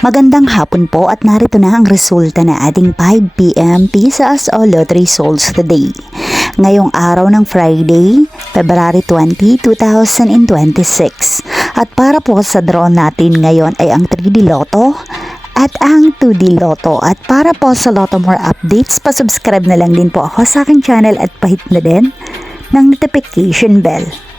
Magandang hapon po at narito na ang resulta na ating 5 p.m. Pisas o Lottery Souls today. Ngayong araw ng Friday, February 20, 2026. At para po sa draw natin ngayon ay ang 3D Lotto at ang 2D Lotto. At para po sa Lotto more updates, pasubscribe na lang din po ako sa aking channel at pahit na din ng notification bell.